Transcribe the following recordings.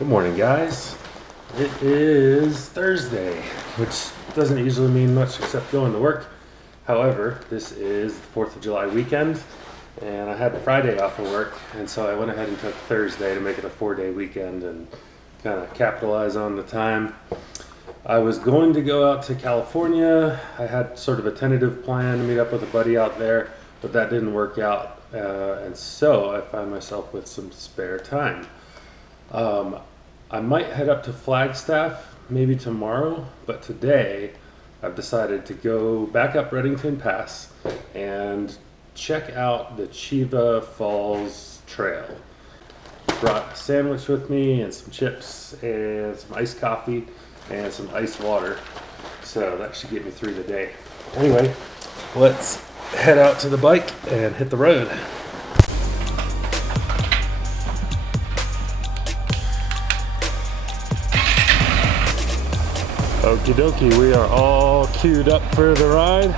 Good morning, guys. It is Thursday, which doesn't usually mean much except going to work. However, this is the 4th of July weekend, and I had Friday off of work, and so I went ahead and took Thursday to make it a 4-day weekend and kind of capitalize on the time. I was going to go out to California. I had sort of a tentative plan to meet up with a buddy out there, but that didn't work out, and so I find myself with some spare time. I might head up to Flagstaff maybe tomorrow, but today I've decided to go back up Reddington Pass and check out the Chiva Falls Trail. Brought a sandwich with me and some chips and some iced coffee and some iced water, so that should get me through the day. Anyway, let's head out to the bike and hit the road. Okie dokie, we are all queued up for the ride.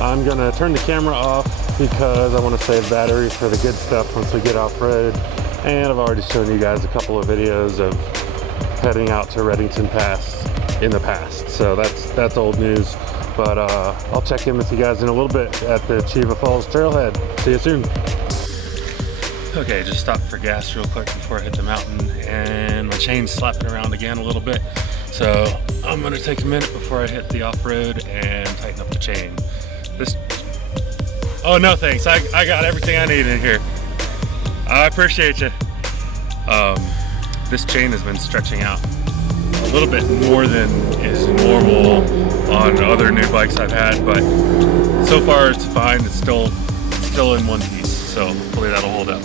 I'm gonna turn the camera off because I want to save battery for the good stuff once we get off road. And I've already shown you guys a couple of videos of heading out to Reddington Pass in the past, so that's old news. But I'll check in with you guys in a little bit at the Chiva Falls trailhead. See you soon. Okay, just stopped for gas real quick before I hit the mountain, and my chain's slapping around again a little bit. So I'm gonna take a minute before I hit the off-road and tighten up the chain. Oh no thanks, I got everything I need in here. I appreciate you. This chain has been stretching out a little bit more than is normal on other new bikes I've had, but so far it's fine. It's still in one piece, so hopefully that'll hold up.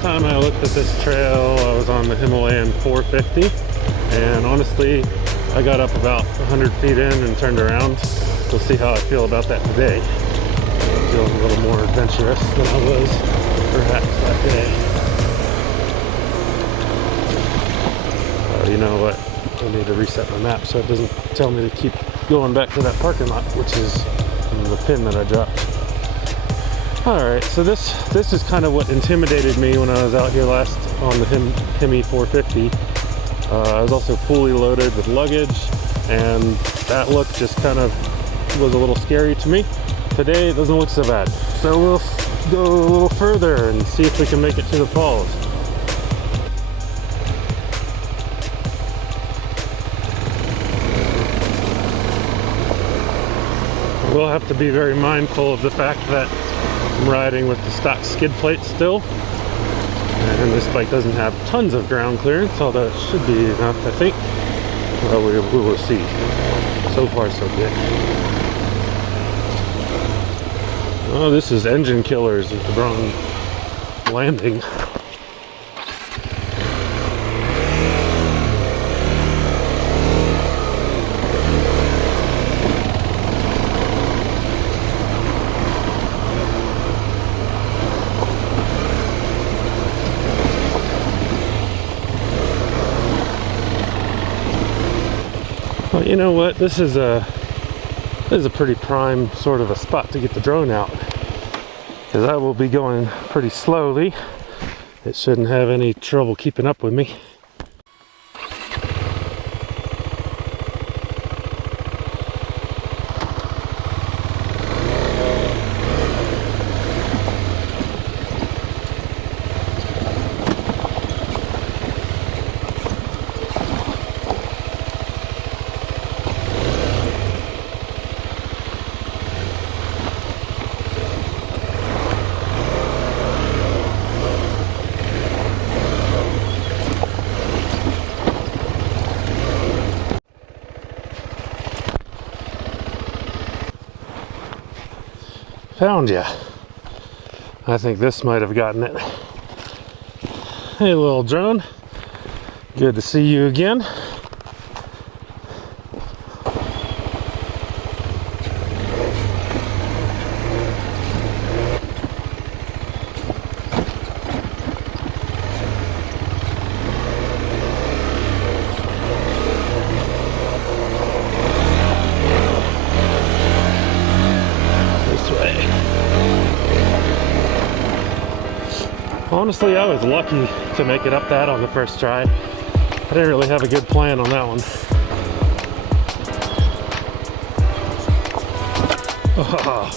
Time I looked at this trail, I was on the Himalayan 450, and honestly I got up about 100 feet in and turned around. We'll see how I feel about that today. I feel a little more adventurous than I was perhaps that day. You know what, I need to reset my map so it doesn't tell me to keep going back to that parking lot, which is the pin that I dropped. Alright, so this is kind of what intimidated me when I was out here last on the Hemi 450. I was also fully loaded with luggage, and that look just kind of was a little scary to me. Today it doesn't look so bad. So we'll go a little further and see if we can make it to the falls. We'll have to be very mindful of the fact that I'm riding with the stock skid plate still, and this bike doesn't have tons of ground clearance, although it should be enough, I think. Well, we will see. So far, so good. Oh, this is Engine Killers with the wrong landing. Well, you know what? This is a pretty prime sort of a spot to get the drone out, because I will be going pretty slowly. It shouldn't have any trouble keeping up with me. Found ya. I think this might have gotten it. Hey little drone, good to see you again. Honestly, I was lucky to make it up that on the first try. I didn't really have a good plan on that one. Oh,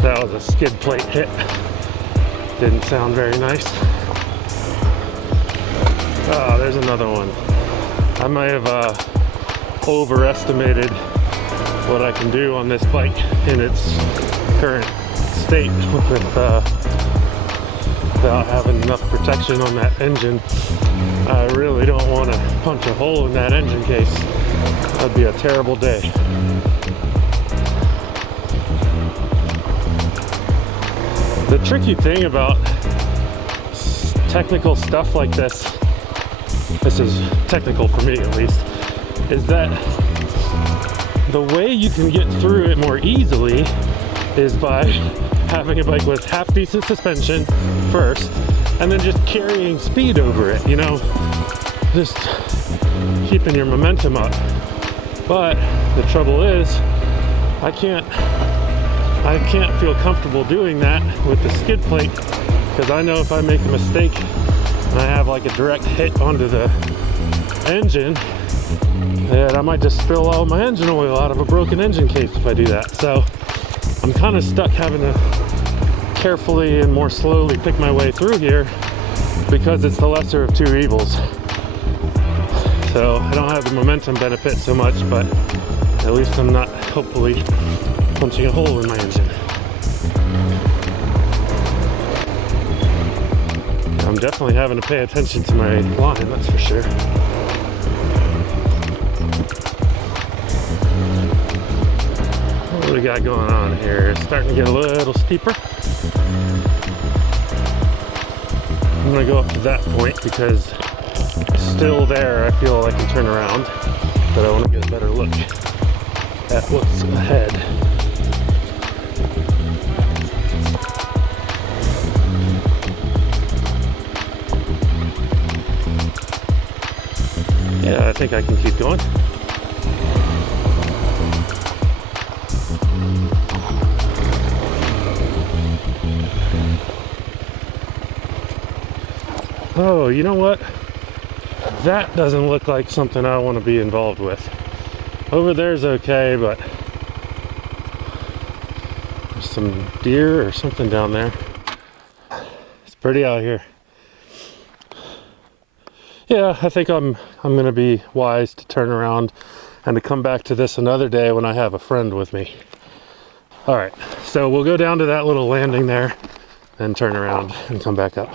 that was a skid plate hit. Didn't sound very nice. Oh, there's another one. I might have overestimated what I can do on this bike in its current state without having enough protection on that engine. I really don't want to punch a hole in that engine case. That'd be a terrible day. The tricky thing about technical stuff like this is technical for me at least, is that the way you can get through it more easily is by having a bike with half decent suspension first, and then just carrying speed over it, you know, just keeping your momentum up. But the trouble is, I can't feel comfortable doing that with the skid plate, because I know if I make a mistake and I have like a direct hit onto the engine, that I might just spill all my engine oil out of a broken engine case if I do that. So I'm kind of stuck having to carefully and more slowly pick my way through here, because it's the lesser of two evils. So I don't have the momentum benefit so much, but at least I'm not hopefully punching a hole in my engine. I'm definitely having to pay attention to my line, that's for sure. What do we got going on here? It's starting to get a little steeper. I'm gonna go up to that point because still there I feel I can turn around, but I want to get a better look at what's ahead. Yeah, I think I can keep going. Oh, you know what? That doesn't look like something I want to be involved with. Over there's okay, but there's some deer or something down there. It's pretty out here. Yeah, I think I'm gonna be wise to turn around and to come back to this another day when I have a friend with me. All right, so we'll go down to that little landing there and turn around and come back up.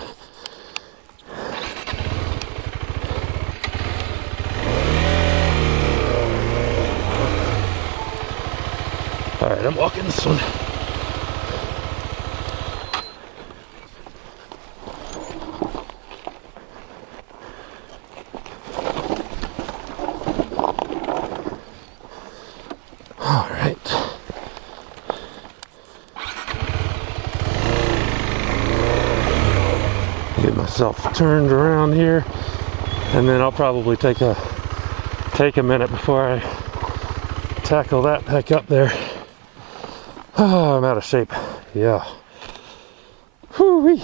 All right, I'm walking this one. All right. Get myself turned around here, and then I'll probably take a minute before I tackle that heck up there. Oh, I'm out of shape. Yeah. Whoo-wee.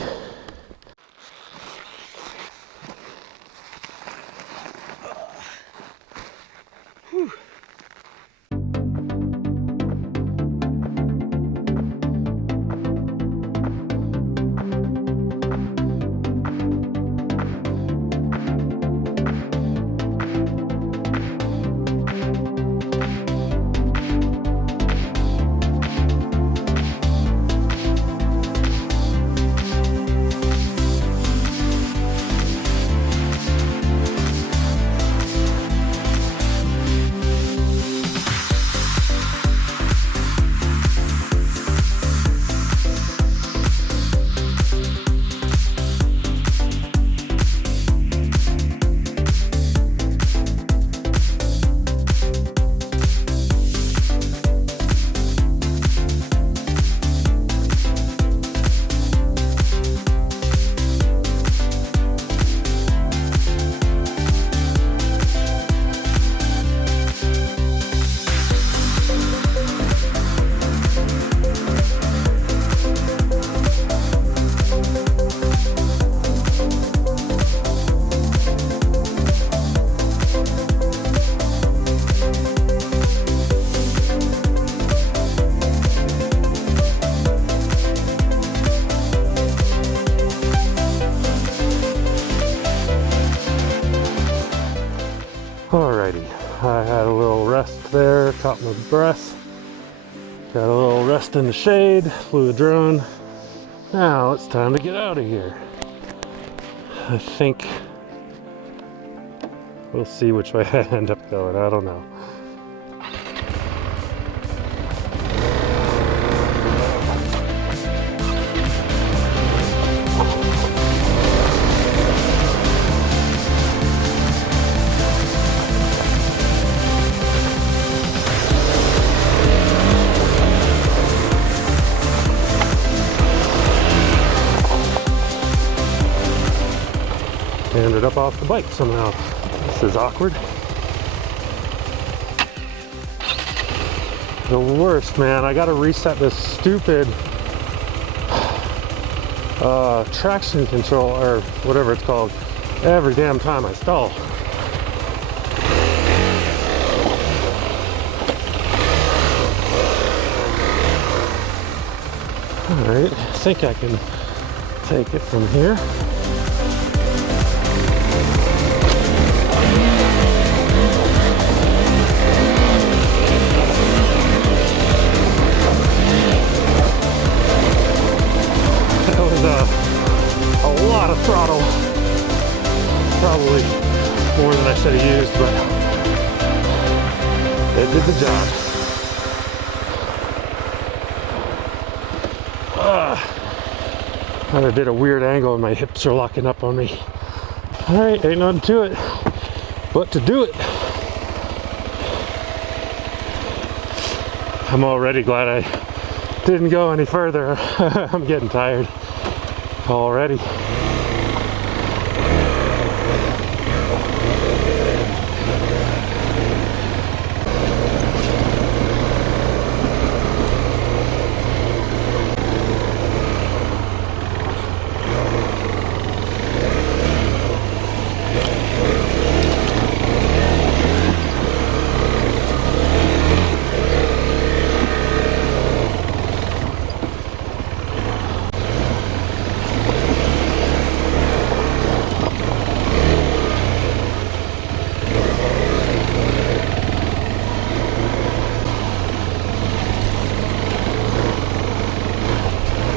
I had a little rest there, caught my breath, got a little rest in the shade, flew a drone. Now it's time to get out of here. I think we'll see which way I end up going, I don't know. Ended up off the bike somehow. This is awkward. The worst, man. I gotta reset this stupid traction control or whatever it's called every damn time I stall. Alright, I think I can take it from here. A lot of throttle, probably more than I should have used, but it did the job. I did a weird angle and my hips are locking up on me. All right, ain't nothing to it but to do it. I'm already glad I didn't go any further. I'm getting tired already.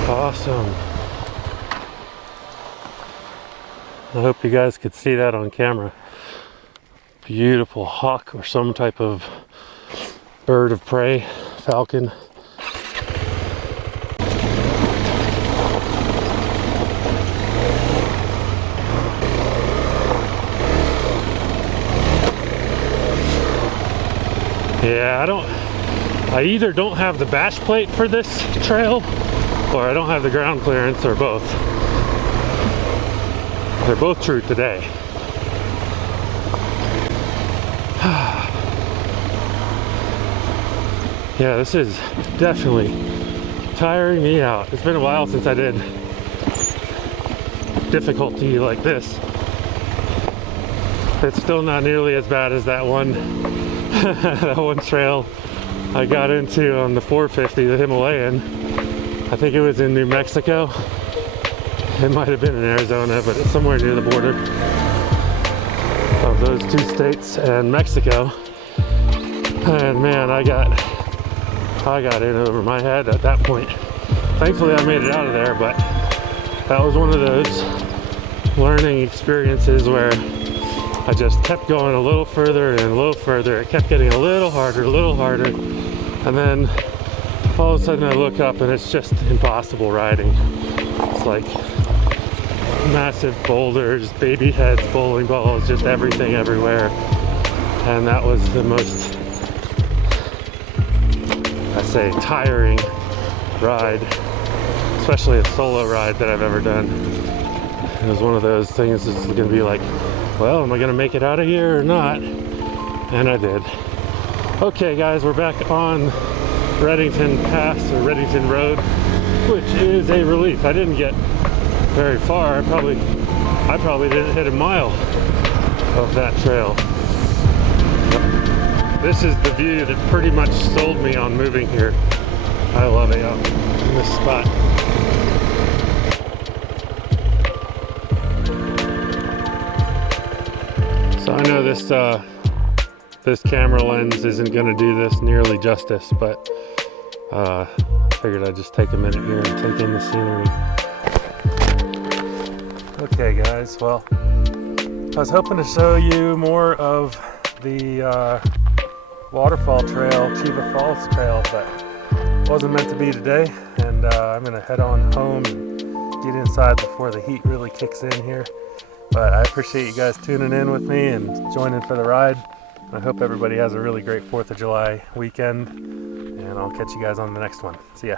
Awesome. I hope you guys could see that on camera. Beautiful hawk or some type of bird of prey, falcon. Yeah, I either don't have the bash plate for this trail or I don't have the ground clearance, or both. They're both true today. Yeah, this is definitely tiring me out. It's been a while since I did difficulty like this. It's still not nearly as bad as that one that one trail I got into on the 450, the Himalayan. I think it was in New Mexico. It might have been in Arizona, but it's somewhere near the border of those two states and Mexico. And man, I got in over my head at that point. Thankfully I made it out of there, but that was one of those learning experiences where I just kept going a little further and a little further. It kept getting a little harder, and then all of a sudden I look up and it's just impossible riding. It's like massive boulders, baby heads, bowling balls, just everything everywhere. And that was the most, I say, tiring ride, especially a solo ride that I've ever done. It was one of those things that's gonna be like, well, am I gonna make it out of here or not? And I did. Okay guys, we're back on Reddington Pass or Reddington Road, which is a relief. I didn't get very far. I probably didn't hit a mile of that trail. This is the view that pretty much sold me on moving here. I love it in this spot. So I know this this camera lens isn't going to do this nearly justice, but I figured I'd just take a minute here and take in the scenery. Okay guys, well, I was hoping to show you more of the waterfall trail, Chiva Falls trail, but it wasn't meant to be today, and I'm going to head on home and get inside before the heat really kicks in here. But I appreciate you guys tuning in with me and joining for the ride. I hope everybody has a really great 4th of July weekend, and I'll catch you guys on the next one. See ya.